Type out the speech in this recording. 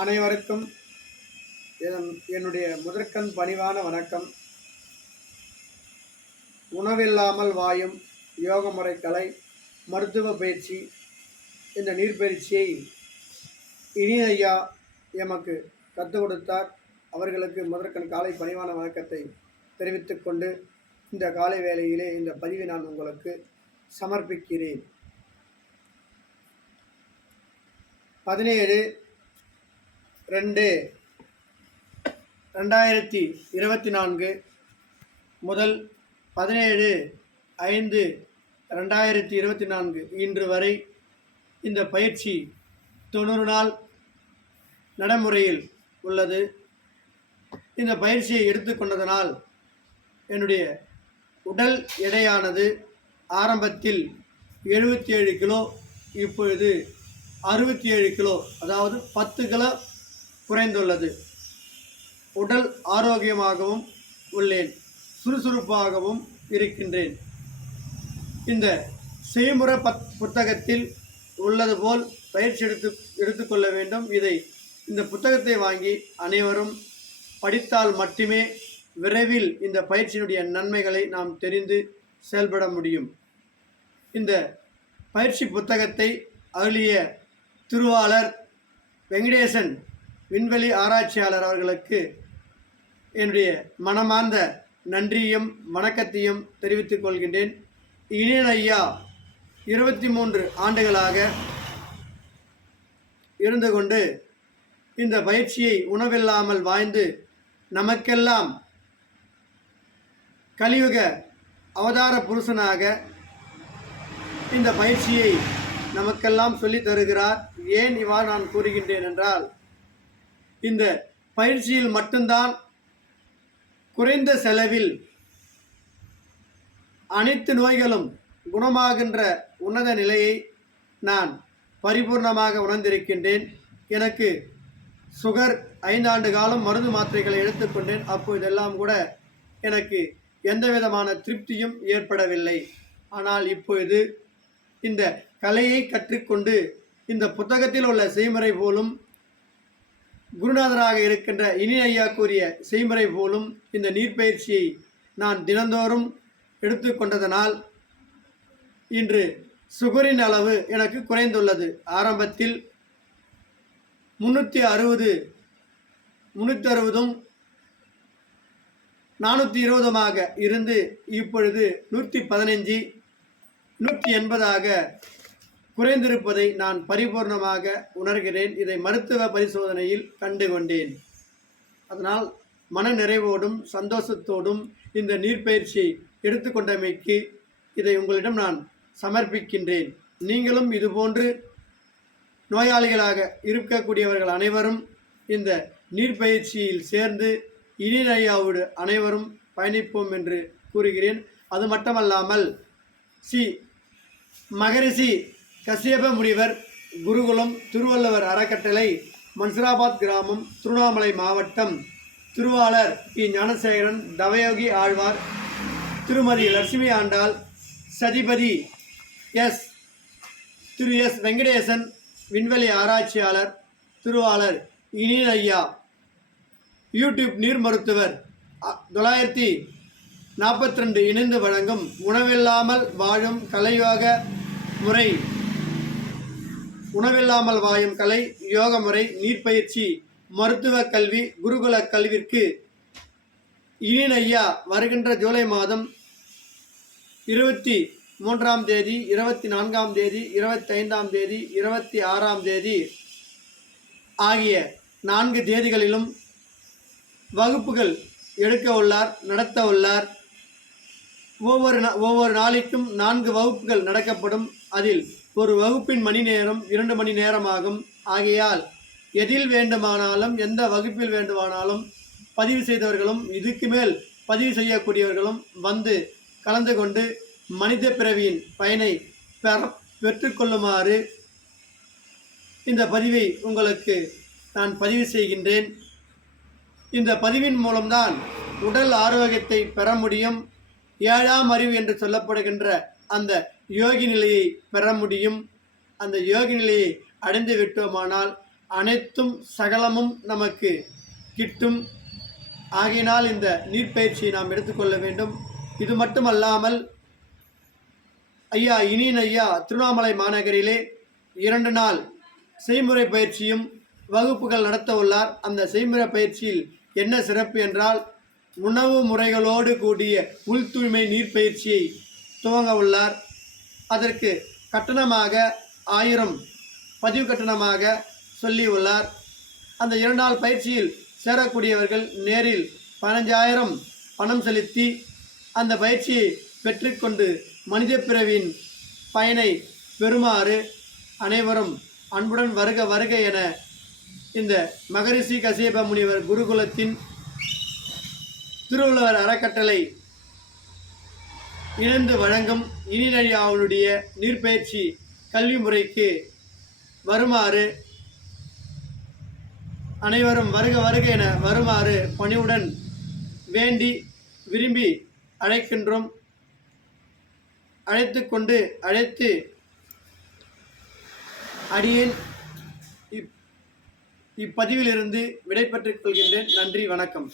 அனைவருக்கும் என்னுடைய முதற்கண் பணிவான வணக்கம். உணவில்லாமல் வாயும் யோக முறை கலை மருத்துவ பயிற்சி இந்த நீர்பயிற்சியை இனி ஐயா எமக்கு கற்றுக் கொடுத்தார். அவர்களுக்கு முதற்கண் காலை பணிவான வணக்கத்தை தெரிவித்துக்கொண்டு இந்த காலை வேளையிலே இந்த பதிவை நான் உங்களுக்கு சமர்ப்பிக்கிறேன். பதினேழு ரெண்டு. ரெண்டாயிரத்தி இருபத்தி நான்கு முதல் பதினேழு ஐந்து ரெண்டாயிரத்தி இருபத்தி நான்கு இன்று வரை இந்த பயிற்சி தொண்ணூறு நாள் நடைமுறையில் உள்ளது. இந்த பயிற்சியை எடுத்துக்கொண்டதனால் என்னுடைய உடல் எடையானது ஆரம்பத்தில் எழுபத்தி ஏழு கிலோ இப்பொழுது அறுபத்தி ஏழு கிலோ அதாவது பத்து கிலோ குறைந்துள்ளது. உடல் ஆரோக்கியமாகவும் உள்ளேன். சுறுசுறுப்பாகவும் இருக்கின்றேன். இந்த செய்முறை பத் புத்தகத்தில் உள்ளது போல் பயிற்சி எடுத்து எடுத்துக்கொள்ள வேண்டும். இதை இந்த புத்தகத்தை வாங்கி அனைவரும் படித்தால் மட்டுமே விரைவில் இந்த பயிற்சியினுடைய நன்மைகளை நாம் தெரிந்து செயல்பட முடியும். இந்த பயிற்சி புத்தகத்தை அருளிய திருவாளர் வெங்கடேசன் விண்வெளி ஆராய்ச்சியாளர் அவர்களுக்கு என்னுடைய மனமார்ந்த நன்றியும் வணக்கத்தையும் தெரிவித்துக் கொள்கின்றேன். இனியன் ஐயா இருபத்தி மூன்று ஆண்டுகளாக இருந்து கொண்டு இந்த பயிற்சியை உணவில்லாமல் வாய்ந்து நமக்கெல்லாம் கலியுக அவதார புருஷனாக இந்த பயிற்சியை நமக்கெல்லாம் சொல்லித் தருகிறார். ஏன் இவ்வாறு நான் கூறுகின்றேன் என்றால் இந்த பயிற்சியில் மட்டும்தான் குறைந்த செலவில் அனைத்து நோய்களும் குணமாகின்ற உன்னத நிலையை நான் பரிபூர்ணமாக உணர்ந்திருக்கின்றேன். எனக்கு சுகர் ஐந்தாண்டு காலம் மருந்து மாத்திரைகளை எடுத்துக்கொண்டேன் அப்போதெல்லாம் கூட எனக்கு எந்த விதமான திருப்தியும் ஏற்படவில்லை. ஆனால் இப்பொழுது இந்த கலையை கற்றுக்கொண்டு இந்த புத்தகத்தில் உள்ள செய்முறை போலும் குருநாதராக இருக்கின்ற இனி ஐயா கூறிய செய்முறை போலும் இந்த நீர்ப்பயிற்சியை நான் தினந்தோறும் எடுத்துக்கொண்டதனால் இன்று சுகரின் அளவு எனக்கு குறைந்துள்ளது. ஆரம்பத்தில் முந்நூற்றி அறுபது முந்நூற்றி அறுபதும் நானூற்றி இருபதுமாக இருந்து இப்பொழுது நூற்றி பதினஞ்சு நூற்றி எண்பதாக குறைந்திருப்பதை நான் பரிபூர்ணமாக உணர்கிறேன். இதை மருத்துவ பரிசோதனையில் கண்டு கொண்டேன் அதனால் மன நிறைவோடும் சந்தோஷத்தோடும் இந்த நீர்ப்பயிற்சி எடுத்துக்கொண்டமைக்கு இதை உங்களிடம் நான் சமர்ப்பிக்கின்றேன். நீங்களும் இதுபோன்று நோயாளிகளாக இருக்கக்கூடியவர்கள் அனைவரும் இந்த நீர்ப்பயிற்சியில் சேர்ந்து இனிநையாவோடு அனைவரும் பயணிப்போம் என்று கூறுகிறேன். அது மட்டுமல்லாமல் சி மகரிஷி கசியப முனிவர் குருகுலம் திருவள்ளுவர் அறக்கட்டளை மன்சராபாத் கிராமம் திருவண்ணாமலை மாவட்டம் திருவாளர் பி. ஞானசேகரன் தவயோகி ஆழ்வார் திருமதி லட்சுமி ஆண்டாள் சதிபதி எஸ். திரு. எஸ். வெங்கடேசன் விண்வெளி ஆராய்ச்சியாளர் திருவாளர் இனியன் ஐயா யூடியூப் நீர் மருத்துவர். தொள்ளாயிரத்தி நாற்பத்தி ரெண்டு இணைந்து வழங்கும் உணவில்லாமல் வாழும் கலையோக முறை. உணவில்லாமல் வாயும் கலை யோக முறை நீர்ப்பயிற்சி மருத்துவ கல்வி குருகுல கல்விற்கு இனியன் வருகின்ற ஜூலை மாதம் இருபத்தி மூன்றாம் தேதி இருபத்தி நான்காம் தேதி இருபத்தைந்தாம் தேதி இருபத்தி ஆறாம் தேதி ஆகிய நான்கு தேதிகளிலும் வகுப்புகள் எடுக்க உள்ளார் நடத்த உள்ளார். ஒவ்வொரு நா- ஒவ்வொரு நாளைக்கும் நான்கு வகுப்புகள் நடக்கப்படும். அதில் ஒரு வகுப்பின் மணி நேரம் இரண்டு மணி நேரமாகும். ஆகையால் எதில் வேண்டுமானாலும் எந்த வகுப்பில் வேண்டுமானாலும் பதிவு செய்தவர்களும் இதுக்கு மேல் பதிவு செய்யக்கூடியவர்களும் வந்து கலந்து கொண்டு மனித பிறவியின் பயனை பெற பெற்றுக்கொள்ளுமாறு இந்த பதிவை உங்களுக்கு நான் பதிவு செய்கின்றேன். இந்த பதிவின் மூலம்தான் உடல் ஆரோக்கியத்தை பெற முடியும். ஏழாம் அறிவு என்று சொல்லப்படுகின்ற அந்த யோகி நிலையை பெற முடியும். அந்த யோகி நிலையை அடைந்து விட்டோமானால் அனைத்தும் சகலமும் நமக்கு கிட்டும். ஆகையினால் இந்த நீர்ப்பயிற்சியை நாம் எடுத்துக்கொள்ள வேண்டும். இது மட்டுமல்லாமல் ஐயா இனியன் ஐயா திருவண்ணாமலை மாநகரிலே இரண்டு நாள் செய்முறை பயிற்சியும் வகுப்புகள் நடத்த உள்ளார். அந்த செய்முறை பயிற்சியில் என்ன சிறப்பு என்றால் உணவு முறைகளோடு கூடிய உள் தூய்மை நீர் பயிற்சியை துவங்க உள்ளார். அதற்கு கட்டணமாக ஆயிரம் பதிவு கட்டணமாக சொல்லி உள்ளார் அந்த இரண்டு நாள் பயிற்சியில் சேரக்கூடியவர்கள் நேரில் பதினஞ்சாயிரம் பணம் செலுத்தி அந்த பயிற்சியை பெற்றுக்கொண்டு மனித பிறவின் பயனை பெறுமாறு அனைவரும் அன்புடன் வருக வருக என இந்த மகரிஷி கசியப முனிவர் குருகுலத்தின் திருவள்ளுவர் அறக்கட்டளை இணைந்து வழங்கும் இனிநழியாவுடைய நீர்ப்பயிற்சி கல்வி முறைக்கு வருமாறு அனைவரும் வருக வருக என வருமாறு பணிவுடன் வேண்டி விரும்பி அழைக்கின்றோம். அழைத்து கொண்டு அழைத்து அடியேன். இப் இப்பதிவிலிருந்து விடைபெற்றுக் கொள்கின்றேன். நன்றி வணக்கம்.